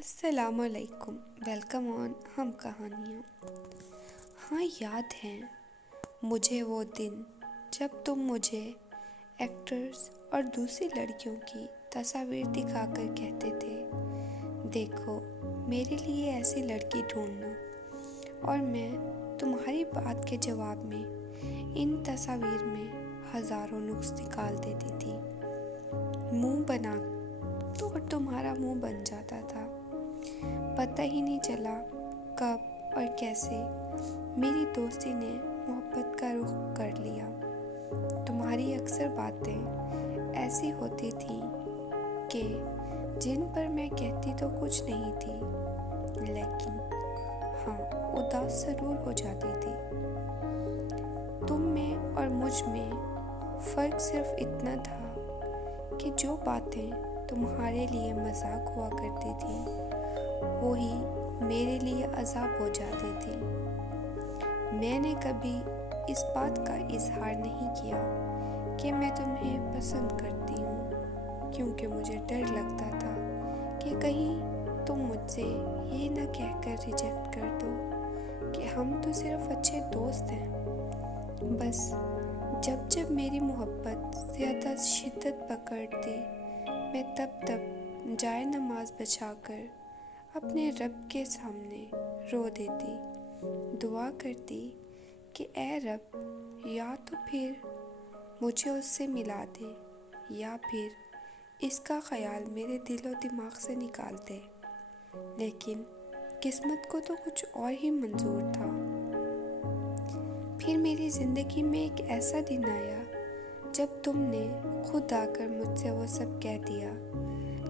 अस्सलामुअलैकुम। Welcome on हम कहानियाँ। हाँ, याद है मुझे वो दिन जब तुम मुझे एक्टर्स और दूसरी लड़कियों की तस्वीर दिखाकर कहते थे, देखो मेरे लिए ऐसी लड़की ढूंढना, और मैं तुम्हारी बात के जवाब में इन तस्वीर में हज़ारों नुक्स निकाल देती थी। मुंह बना तो और तुम्हारा मुंह बन जाता था। पता ही नहीं चला कब और कैसे मेरी दोस्ती ने मोहब्बत का रुख कर लिया। तुम्हारी अक्सर बातें ऐसी होती थी कि जिन पर मैं कहती तो कुछ नहीं थी, लेकिन हाँ, उदास ज़रूर हो जाती थी। तुम में और मुझ में फ़र्क सिर्फ इतना था कि जो बातें तुम्हारे लिए मजाक हुआ करती थी वो ही मेरे लिए अज़ाब हो जाती थी। मैंने कभी इस बात का इजहार नहीं किया कि मैं तुम्हें पसंद करती हूँ, क्योंकि मुझे डर लगता था कि कहीं तुम मुझसे ये ना कहकर रिजेक्ट कर दो कि हम तो सिर्फ अच्छे दोस्त हैं। बस जब जब मेरी मोहब्बत ज़्यादा शिद्दत पकड़ती, मैं तब जाए नमाज बचाकर अपने रब के सामने रो देती, दुआ करती कि ए रब, या तो फिर मुझे उससे मिला दे या फिर इसका ख्याल मेरे दिलो दिमाग से निकाल दे। लेकिन किस्मत को तो कुछ और ही मंजूर था। फिर मेरी ज़िंदगी में एक ऐसा दिन आया जब तुमने खुद आकर मुझसे वो सब कह दिया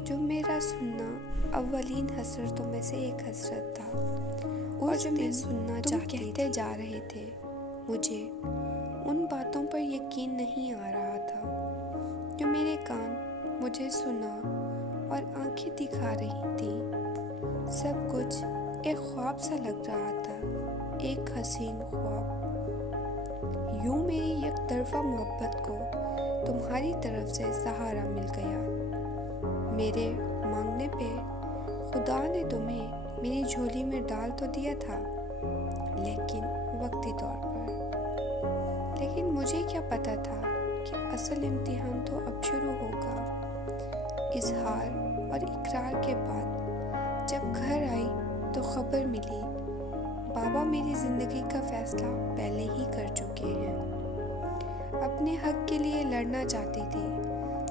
जो मेरा सुनना अव्वलीन हसरतों में से एक हसरत था, और जो मैं सुनना चाहते जा रहे थे। मुझे उन बातों पर यकीन नहीं आ रहा था जो मेरे कान मुझे सुना और आंखें दिखा रही थी। सब कुछ एक ख्वाब सा लग रहा था, एक हसीन ख्वाब। यूं मेरी एकतरफा मोहब्बत को तुम्हारी तरफ से सहारा मिल गया। मेरे मांगने पे खुदा ने तुम्हें मेरी झोली में डाल तो दिया था, लेकिन वक्ती तौर पर। लेकिन मुझे क्या पता था कि असल इम्तिहान तो अब शुरू होगा। इजहार और इकरार के बाद जब घर आई तो खबर मिली बाबा मेरी ज़िंदगी का फैसला पहले ही कर चुके हैं। अपने हक के लिए लड़ना चाहती थी,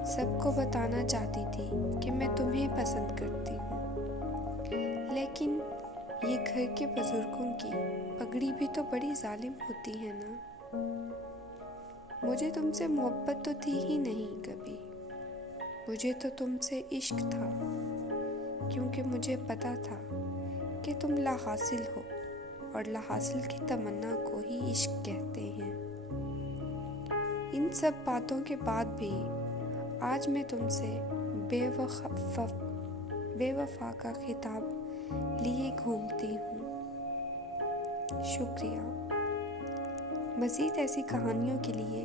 सबको बताना चाहती थी कि मैं तुम्हें पसंद करती हूँ। लेकिन ये घर के बुजुर्गों की पगड़ी भी तो बड़ी जालिम होती है ना। मुझे तुमसे मोहब्बत तो थी ही नहीं कभी, मुझे तो तुमसे इश्क था, क्योंकि मुझे पता था कि तुम लाहासिल हो, और लाहासिल की तमन्ना को ही इश्क कहते हैं। इन सब बातों के बाद भी आज मैं तुमसे बेवफा का खिताब लिए घूमती हूँ। शुक्रिया। मज़ीद ऐसी कहानियों के लिए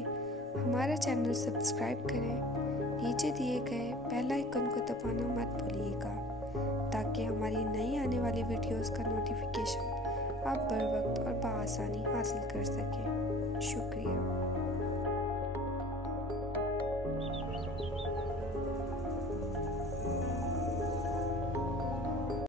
हमारा चैनल सब्सक्राइब करें। नीचे दिए गए बेल आइकन को दबाना मत भूलिएगा, ताकि हमारी नई आने वाली वीडियोस का नोटिफिकेशन आप बर वक्त और बआसानी हासिल कर सकें। शुक्रिया।